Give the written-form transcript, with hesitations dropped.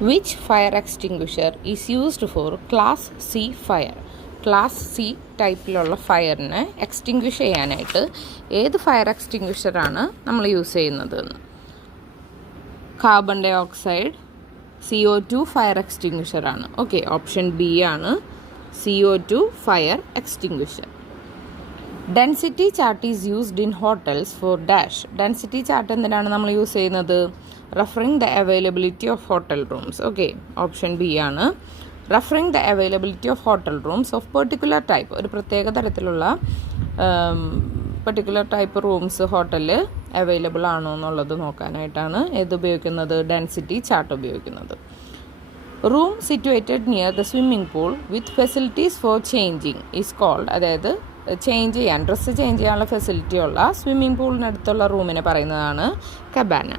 Which fire extinguisher is used for Class C fire? Class C ടൈപ്പിലുള്ള ഫയറിനെ extinguish ചെയ്യാനായിട്ട് ഏത് fire എക്സ്റ്റിങ്ക്വിഷറാണ് നമ്മൾ use ചെയ്യുന്നത്? Carbon dioxide CO2 fire എക്സ്റ്റിങ്ക്വിഷറാണ്. Okay, option B ആണ് CO2 fire extinguisher. Density chart is used in hotels for dash. Density chart എന്തിനാണ് നമ്മൾ use ചെയ്യുന്നത്? Referring the availability of hotel rooms. Okay, option B ആണ് referring the availability of hotel rooms of particular type. ഒരു പ്രത്യേക തരത്തിലുള്ള particular type rooms ഹോട്ടലിൽ available ആണോ എന്നുള്ളത് നോക്കാനായിട്ടാണ് ഏത് ഉപയോഗിക്കുന്നത്? ഡെൻസിറ്റി ചാർട്ട് ഉപയോഗിക്കുന്നത്. Room situated near the swimming pool with facilities for changing is cold. അതായത് ഡ്രസ്സ് ചേഞ്ച് ചെയ്യാനുള്ള ഫെസിലിറ്റി ഉള്ള സ്വിമ്മിംഗ് പൂളിനടുത്തുള്ള റൂമിനെ പറയുന്നതാണ് കബാന.